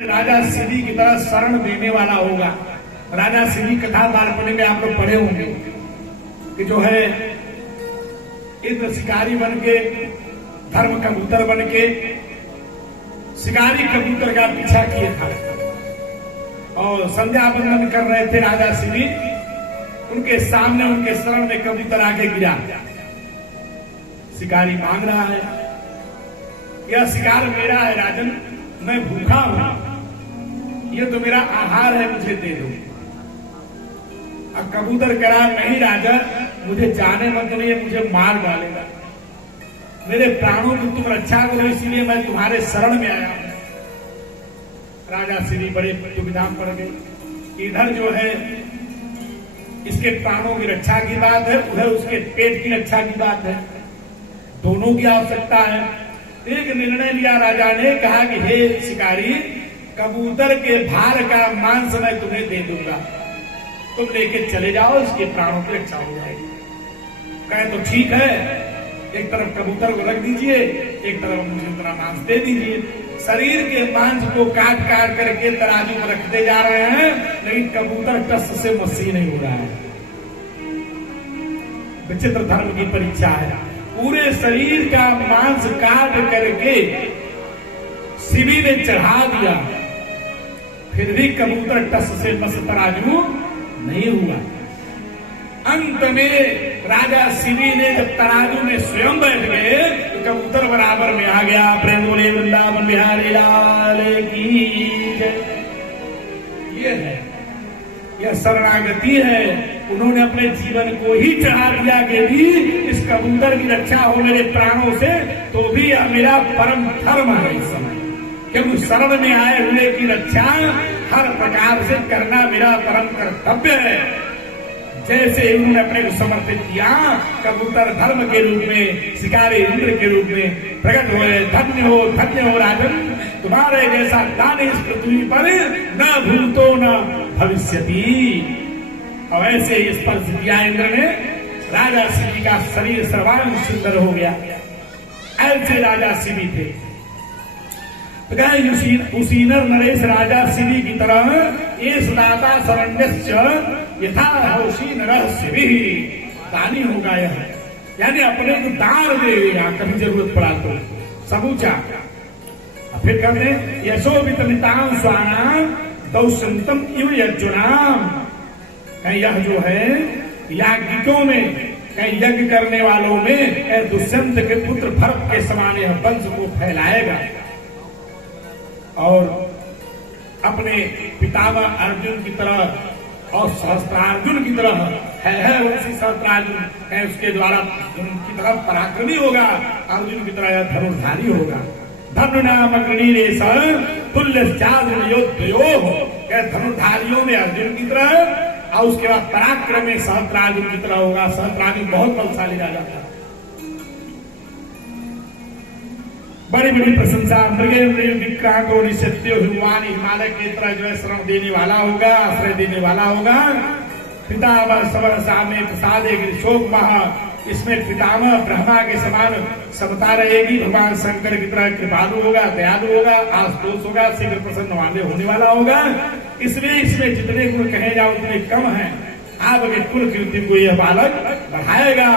राजा शिवी की तरह शरण देने वाला होगा। राजा शिवी कथा बालपने में आप लोग पढ़े होंगे कि जो है इंद्र शिकारी बन के, धर्म कबूतर बन के शिकारी कबूतर का पीछा किए था और संध्या बंदन कर रहे थे राजा शिवी। उनके सामने उनके शरण में कबूतर आके गिरा। शिकारी मांग रहा है, यह शिकार मेरा है राजन, मैं भूखा हूं, ये तो मेरा आहार है, मुझे दे दो। अब कबूतर करा, नहीं राजा, मुझे जाने मत नहीं, मुझे मार डालेगा, मेरे प्राणों की तुम रक्षा करो, इसीलिए मैं तुम्हारे शरण में आया हूं। राजा श्री बड़े दुविधा में पड़ गए। इधर जो है इसके प्राणों की रक्षा की बात है, उधर उसके पेट की रक्षा की बात है, दोनों की आवश्यकता है। एक निर्णय लिया राजा ने, कहा कि हे शिकारी, कबूतर के भार का मांस मैं तुम्हें दे दूंगा, तुम लेके चले जाओ, इसके प्राणों की रक्षा हो जाएगी। कहे तो ठीक है, एक तरफ कबूतर को रख दीजिए, एक तरफ मुझे इतना मांस दे दीजिए। शरीर के मांस को काट काट करके तराजू में रखते जा रहे हैं, लेकिन कबूतर टस से मसी नहीं हो रहा है। विचित्र धर्म की परीक्षा है। पूरे शरीर का मांस काट करके शिवी ने चढ़ा दिया, फिर भी कबूतर टस से मस तराजू नहीं हुआ। अंत में राजा शिवी ने जब तराजू में स्वयं बैठ गए तो कबूतर बराबर में आ गया। प्रेम बोले वृंदावन बिहारी लाल की जय। ये है, यह शरणागति है। उन्होंने अपने जीवन को ही चढ़ा दिया कि भी इस कबूतर की रक्षा हो मेरे प्राणों से, तो भी यह मेरा परम धर्म है इस समय, क्योंकि शरण में आए हुए की रक्षा हर प्रकार से करना मेरा परम कर्तव्य है। जैसे उन्होंने अपने को समर्पित किया, कबूतर धर्म के रूप में, शिकारी इंद्र के रूप में प्रकट हुए। धन्य हो राजन, तुम्हारे जैसा दान इस पृथ्वी पर न भूतो न भविष्यति। और ऐसे स्पर्श किया इंद्र ने, राजा शिवी का शरीर सर्वांग सुंदर हो गया। ऐसे राजा शिवी थे। तो कहा उसीनर नरेश राजा शिवी की तरह ये सुदाता शरण्य यथा होशी नरह शिवी दानी होगा यह, यानी अपने को दान देगा कभी जरूरत पड़ा तो सबूचा। फिर कहते यशोवितमितां स्वानाम दौशंतम इव यज्जुनाम। कहीं यह जो है याज्ञिकों में, कहीं यज्ञ करने वालों में दुष्यंत के पुत्र भरत के समान यह वंश को फैलाएगा और अपने पितामह अर्जुन की तरह और सहस्त्रार्जुन की तरह है वंशी सहस्त्रार्जुन है, उसके द्वारा उनकी तरह पराक्रमी होगा, अर्जुन की तरह धनुर्धारी होगा। धनुर्नामग्रीरेश तुल्य धनुर्धारियों में अर्जुन की तरह और उसके बाद पराक्रम में सहस्त्रार्जुन की तरह होगा। सहस्त्रार्जुन बहुत बलशाली राजा था। बड़ी बड़ी प्रशंसा मृगेन्द्र विक्रांतो निश्चित्यो हिमान, हिमालय की तरह जो है शरण देने वाला होगा, आश्रय देने वाला होगा। पितामह सवर सामने प्रसाद शोक महा, इसमें पितामह ब्रह्मा के समान समता रहेगी। भगवान शंकर की तरह कृपालु होगा, दयालु होगा, आशुतोष होगा, शीघ्र प्रसन्न होने वाला होगा। इसमें जितने गुण कहे जाओ उतने कम है। आपके कुल कीर्ति को यह बालक बढ़ाएगा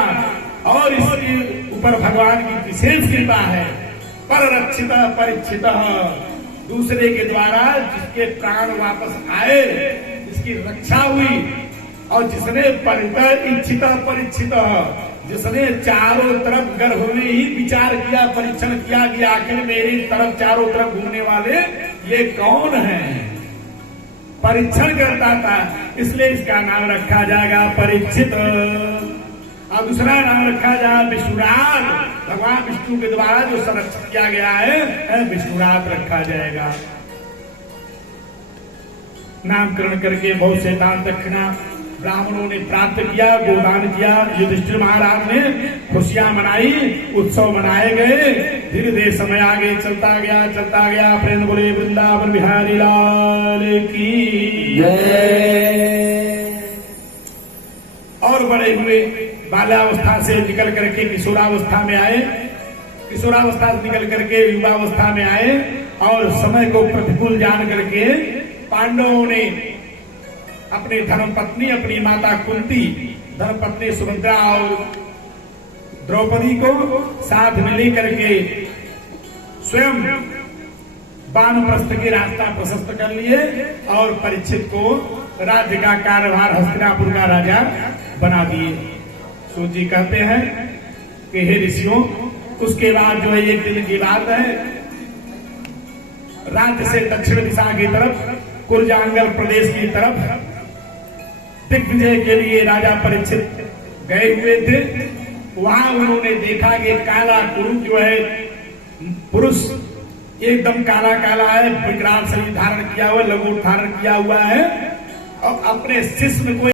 और इसके ऊपर भगवान की विशेष कृपा है। पर रक्षित परिचित, दूसरे के द्वारा जिसके प्राण वापस आए, जिसकी रक्षा हुई, और जिसने इच्छित परिचित, जिसने चारों तरफ गर्भ में ही विचार किया, परीक्षण किया कि आखिर मेरी तरफ चारों तरफ घूमने वाले ये कौन है, परीक्षण करता था, इसलिए इसका नाम रखा जाएगा परीक्षित। और दूसरा नाम रखा जाए विष्णुराज, भगवान विष्णु के द्वारा जो संरक्षित किया गया है विष्णुराज रखा जाएगा। नामकरण करके बहुत से दान दक्षिणा ब्राह्मणों ने प्राप्त किया, गोदान किया। युधिष्ठिर महाराज ने खुशियां मनाई, उत्सव मनाए गए। धीरे धीरे समय आगे चलता गया। प्रेम बोले वृंदावन बिहारी लाल की जय। और बड़े हुए, बाल्यावस्था से निकल करके किशोरावस्था में आए, किशोरावस्था से निकल करके युवावस्था में आए और समय को प्रतिकूल जान करके पांडवों ने अपनी धर्मपत्नी, अपनी माता कुंती, धर्मपत्नी सुभद्रा और द्रौपदी को साथ में लेकर के स्वयं वानप्रस्थ के रास्ता प्रशस्त कर लिए और परीक्षित को राज्य का कार्यभार हस्तिनापुर का राजा बना दिए। सूत जी कहते हैं कि हे ऋषियों, उसके बाद जो है एक दिन की बात है, राज्य से दक्षिण दिशा की तरफ कुरजांगल प्रदेश की तरफ दिग्विजय के लिए राजा परीक्षित गए हुए थे। वहां उन्होंने देखा कि काला कुरु जो है पुरुष एकदम काला काला है, विकराल शरीर धारण किया हुआ, लंगोट धारण किया हुआ है और अपने शिष्य को